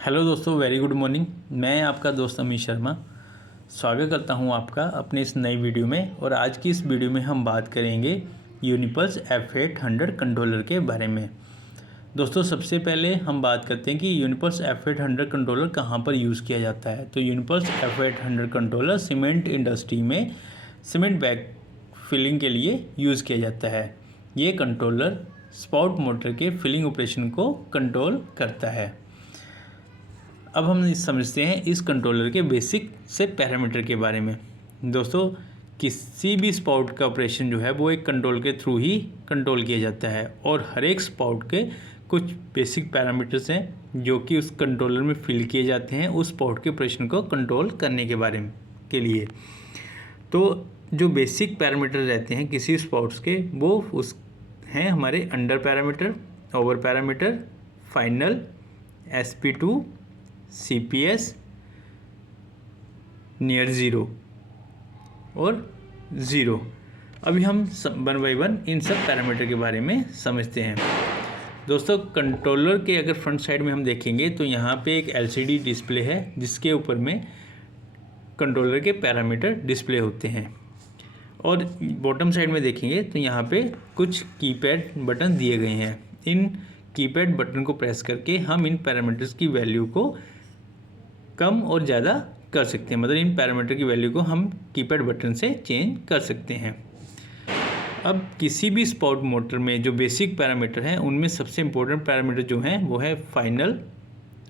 Hello दोस्तों, very good morning. मैं आपका दोस्त अमित शर्मा स्वागत करता हूं आपका अपने इस नई वीडियो में। और आज की इस वीडियो में हम बात करेंगे यूनिपल्स F800 कंट्रोलर के बारे में। दोस्तों, सबसे पहले हम बात करते हैं कि यूनिपल्स F800 कंट्रोलर कहां पर यूज़ किया जाता है। तो यूनिपल्स F800 कंट्रोलर सीमेंट इंडस्ट्री में सीमेंट बैग फिलिंग के लिए यूज़ किया जाता है। ये कंट्रोलर स्पाउट मोटर के फिलिंग ऑपरेशन को कंट्रोल करता है। अब हम समझते हैं इस कंट्रोलर के बेसिक से पैरामीटर के बारे में। दोस्तों, किसी भी स्पाउट का ऑपरेशन जो है वो एक कंट्रोल के थ्रू ही कंट्रोल किया जाता है और हर एक स्पाउट के कुछ बेसिक पैरामीटर्स हैं जो कि उस कंट्रोलर में फिल किए जाते हैं उस स्पाउट के ऑपरेशन को कंट्रोल करने के बारे में के लिए। तो जो बेसिक पैरामीटर रहते हैं किसी स्पाउट्स के वो उस हैं हमारे under parameter, over parameter, final, SP2, CPS, near zero और ज़ीरो। अभी हम वन बाई वन इन सब पैरामीटर के बारे में समझते हैं। दोस्तों, कंट्रोलर के अगर फ्रंट साइड में हम देखेंगे तो यहाँ पे एक LCD डिस्प्ले है जिसके ऊपर में कंट्रोलर के पैरामीटर डिस्प्ले होते हैं। और बॉटम साइड में देखेंगे तो यहाँ पे कुछ कीपैड बटन दिए गए हैं। इन कीपैड बटन को प्रेस करके हम इन पैरामीटर्स की वैल्यू को कम और ज़्यादा कर सकते हैं। मतलब इन पैरामीटर की वैल्यू को हम कीपैड बटन से चेंज कर सकते हैं। अब किसी भी स्पाउट मोटर में जो बेसिक पैरामीटर हैं उनमें सबसे इम्पोर्टेंट पैरामीटर जो हैं वो है final,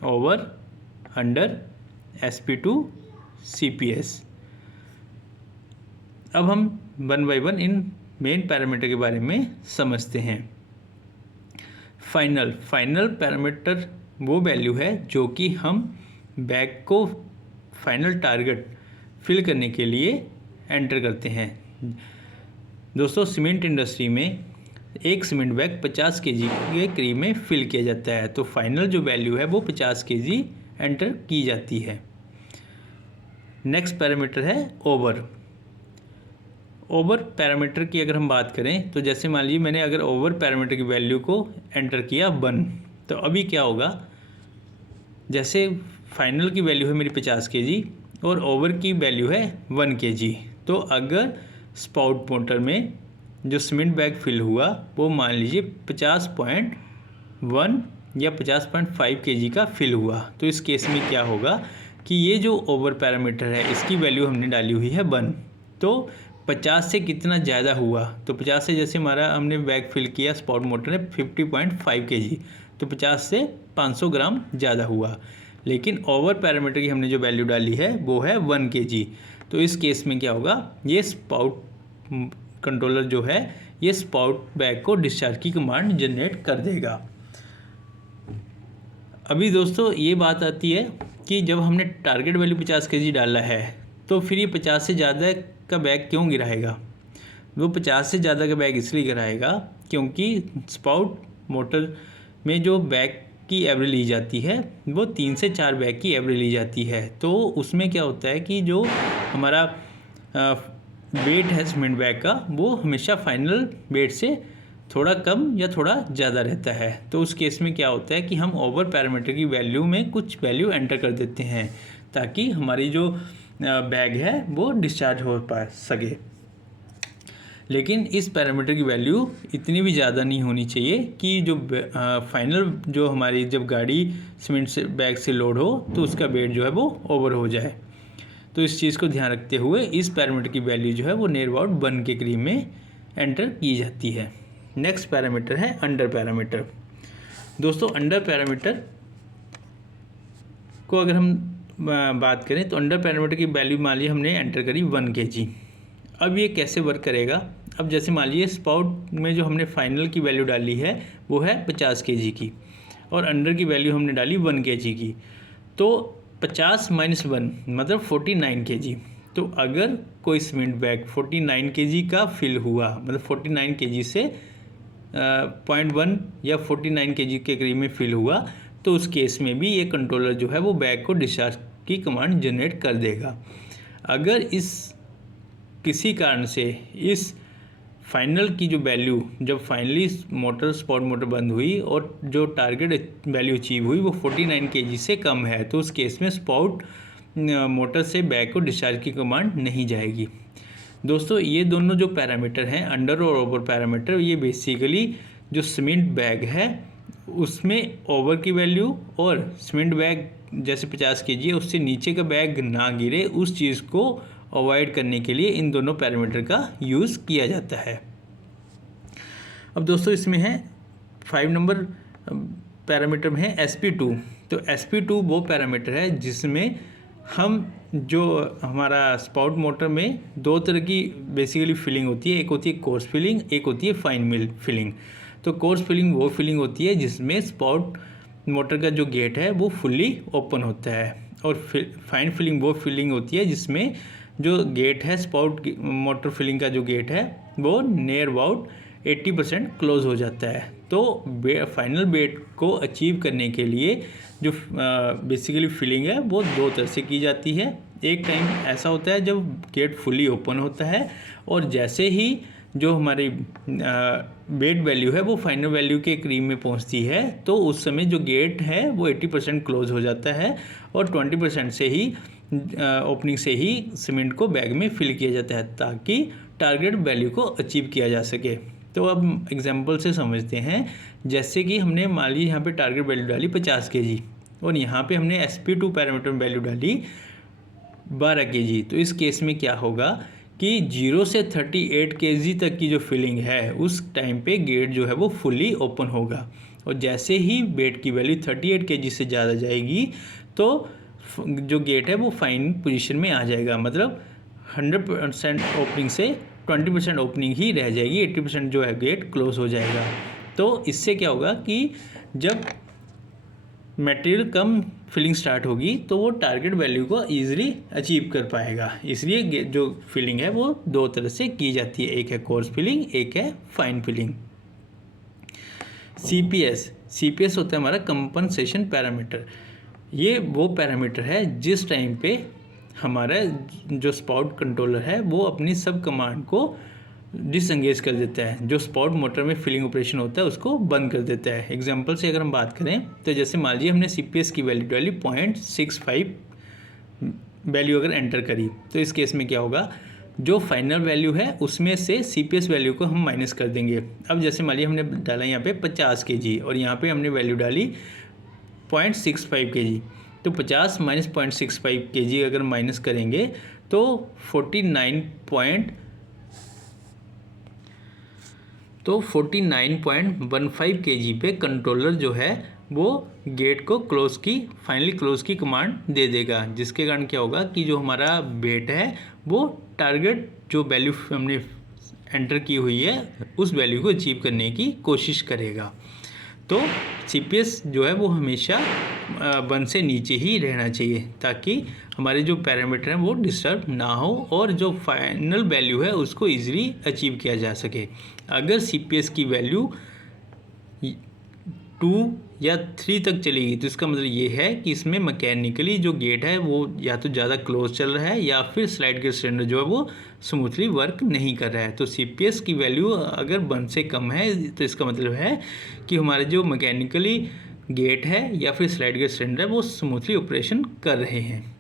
over, under, SP2, CPS। अब हम one by one in main parameter के बारे में समझते हैं। फाइनल पैरामीटर वो वैल्यू है जो कि हम बैग को फाइनल टारगेट फिल करने के लिए एंटर करते हैं। दोस्तों, सीमेंट इंडस्ट्री में एक सीमेंट बैग 50 kg के करीब में फिल किया जाता है। तो फाइनल जो वैल्यू है वो 50 kg एंटर की जाती है। नेक्स्ट पैरामीटर है ओवर पैरामीटर की अगर हम बात करें तो जैसे मान लीजिए मैंने अगर ओवर पैरामीटर की वैल्यू को एंटर किया 1, तो अभी क्या होगा, जैसे फाइनल की वैल्यू है मेरी 50 kg और ओवर की वैल्यू है 1 kg। तो अगर स्पाउट मोटर में जो सीमेंट बैग फिल हुआ वो मान लीजिए 50.1 या 50.5 kg का फिल हुआ, तो इस केस में क्या होगा कि ये जो ओवर पैरामीटर है इसकी वैल्यू हमने डाली हुई है 1। तो 50 से कितना ज़्यादा हुआ, तो 50 से जैसे हमारा हमने बैग फिल किया स्पाउट मोटर ने 50.5 kg, तो 50 से 500 ग्राम ज़्यादा हुआ। लेकिन ओवर पैरामीटर की हमने जो वैल्यू डाली है वो है 1 kg। तो इस केस में क्या होगा, ये स्पाउट कंट्रोलर जो है ये स्पाउट बैग को डिस्चार्ज की कमांड जनरेट कर देगा। अभी दोस्तों ये बात आती है कि जब हमने टारगेट वैल्यू 50 kg डाला है तो फिर ये 50 से ज़्यादा का बैग क्यों गिराएगा। वो 50 से ज़्यादा का बैग इसलिए गिराएगा क्योंकि स्पाउट मोटर में जो बैग की एवरेज ली जाती है वो 3 से 4 बैग की एवरेज ली जाती है। तो उसमें क्या होता है कि जो हमारा वेट है सीमेंट बैग का वो हमेशा फाइनल वेट से थोड़ा कम या थोड़ा ज़्यादा रहता है। तो उस केस में क्या होता है कि हम ओवर पैरामीटर की वैल्यू में कुछ वैल्यू एंटर कर देते हैं ताकि हमारी जो बैग है वो डिस्चार्ज हो पा सके। लेकिन इस पैरामीटर की वैल्यू इतनी भी ज़्यादा नहीं होनी चाहिए कि जो फाइनल जो हमारी जब गाड़ी सीमेंट से बैग से लोड हो तो उसका वेट जो है वो ओवर हो जाए। तो इस चीज़ को ध्यान रखते हुए इस पैरामीटर की वैल्यू जो है वो नियर अबाउट 1 के करीब में एंटर की जाती है। नेक्स्ट पैरामीटर है अंडर पैरामीटर। दोस्तों, अंडर पैरामीटर को अगर हम बात करें तो अंडर पैरामीटर की वैल्यू मान लीजिए हमने एंटर करी 1 kg। अब ये कैसे वर्क करेगा, अब जैसे मान लीजिए स्पाउट में जो हमने फाइनल की वैल्यू डाली है वो है 50 kg की और अंडर की वैल्यू हमने डाली 1 kg की। तो 50 - 1 मतलब 49 kg। तो अगर कोई सीमेंट बैग 49 kg का फिल हुआ, मतलब 49 kg से 0.1 या 49 kg के करीब में फिल हुआ, तो उस केस में भी ये कंट्रोलर जो है वो बैग को डिस्चार्ज की कमांड जनरेट कर देगा। अगर इस किसी कारण से इस फाइनल की जो वैल्यू, जब फाइनली मोटर स्पॉट मोटर बंद हुई और जो टारगेट वैल्यू अचीव हुई वो 49 kg से कम है, तो उस केस में स्पॉट मोटर से बैग को डिस्चार्ज की कमांड नहीं जाएगी। दोस्तों ये दोनों जो पैरामीटर हैं, अंडर और ओवर पैरामीटर, ये बेसिकली जो सीमेंट बैग है उसमें ओवर की वैल्यू और सीमेंट बैग जैसे 50 kg है उससे नीचे का बैग ना गिरे, उस चीज़ को अवॉइड करने के लिए इन दोनों पैरामीटर का यूज़ किया जाता है। अब दोस्तों इसमें है 5 नंबर पैरामीटर में है SP2। तो SP2 वो पैरामीटर है जिसमें हम जो हमारा स्पाउट मोटर में दो तरह की बेसिकली फिलिंग होती है, एक होती है कोर्स फिलिंग, एक होती है फाइन मिल फिलिंग। तो कोर्स फिलिंग वो फिलिंग होती है जिसमें स्पाउट मोटर का जो गेट है वो फुल्ली ओपन होता है, और फाइन फिलिंग वो फिलिंग होती है जिसमें जो गेट है स्पाउट मोटर फिलिंग का जो गेट है वो नियर अबाउट 80% क्लोज हो जाता है। तो फाइनल बेट को अचीव करने के लिए जो बेसिकली फिलिंग है वो दो तरह से की जाती है। एक टाइम ऐसा होता है जब गेट फुली ओपन होता है और जैसे ही जो हमारी बेट वैल्यू है वो फाइनल वैल्यू के करीब में पहुंचती है, तो उस समय जो गेट है वो 80% क्लोज हो जाता है और 20% से ही ओपनिंग से ही सीमेंट को बैग में फिल किया जाता है ताकि टारगेट वैल्यू को अचीव किया जा सके। तो अब एग्जांपल से समझते हैं, जैसे कि हमने मान ली यहाँ पे टारगेट वैल्यू डाली 50 kg और यहाँ पे हमने SP2 पैरामीटर वैल्यू डाली 12 kg। तो इस केस में क्या होगा कि 0 से 38 kg तक की जो फिलिंग है उस टाइम पे गेट जो है वो फुली ओपन होगा, और जैसे ही बेट की वैल्यू 38 kg से ज़्यादा जाएगी तो जो गेट है वो फाइन पोजीशन में आ जाएगा, मतलब 100% ओपनिंग से 20% ओपनिंग ही रह जाएगी, 80% जो है गेट क्लोज हो जाएगा। तो इससे क्या होगा कि जब मटेरियल कम फिलिंग स्टार्ट होगी तो वो टारगेट वैल्यू को ईजिली अचीव कर पाएगा। इसलिए जो फिलिंग है वो दो तरह से की जाती है, एक है कोर्स फिलिंग, एक है फाइन फिलिंग। CPS होता है हमारा कंपनसेशन पैरामीटर। ये वो पैरामीटर है जिस टाइम पे हमारा जो स्पाउट कंट्रोलर है वो अपनी सब कमांड को डिसएंगेज कर देता है, जो स्पाउट मोटर में फिलिंग ऑपरेशन होता है उसको बंद कर देता है। एग्जांपल से अगर हम बात करें तो जैसे मान लीजिए हमने CPS की वैल्यू डाली 0.65 वैल्यू अगर एंटर करी, तो इस केस में क्या होगा, जो फाइनल वैल्यू है उसमें से CPS वैल्यू को हम माइनस कर देंगे। अब जैसे मान लीजिए हमने डाला यहाँ पे 50 kg और यहाँ पे हमने वैल्यू डाली 0.65 kg, तो 50 माइनस 0.65 kg अगर माइनस करेंगे तो 49.15 kg पे कंट्रोलर जो है वो गेट को फाइनली क्लोज की कमांड दे देगा, जिसके कारण क्या होगा कि जो हमारा बेट है वो टारगेट जो वैल्यू हमने एंटर की हुई है उस वैल्यू को अचीव करने की कोशिश करेगा। तो CPS जो है वो हमेशा 1 से नीचे ही रहना चाहिए ताकि हमारे जो पैरामीटर हैं वो डिस्टर्ब ना हो और जो फाइनल वैल्यू है उसको इजीली अचीव किया जा सके। अगर CPS की वैल्यू 2 या 3 तक चलेगी तो इसका मतलब ये है कि इसमें मैकेनिकली जो गेट है वो या तो ज़्यादा क्लोज चल रहा है या फिर स्लाइड गेट सिलेंडर जो है वो स्मूथली वर्क नहीं कर रहा है। तो CPS की वैल्यू अगर 1 से कम है तो इसका मतलब है कि हमारे जो मैकेनिकली गेट है या फिर स्लाइड गेट सिलेंडर है वो स्मूथली ऑपरेशन कर रहे हैं।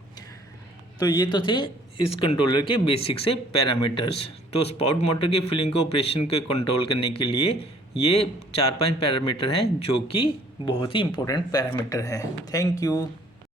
तो ये तो थे इस कंट्रोलर के बेसिक से पैरामीटर्स। तो स्पाउट मोटर के फिलिंग को ऑपरेशन के कंट्रोल करने के लिए ये 4-5 पैरामीटर हैं जो कि बहुत ही इंपॉर्टेंट पैरामीटर हैं। Thank you.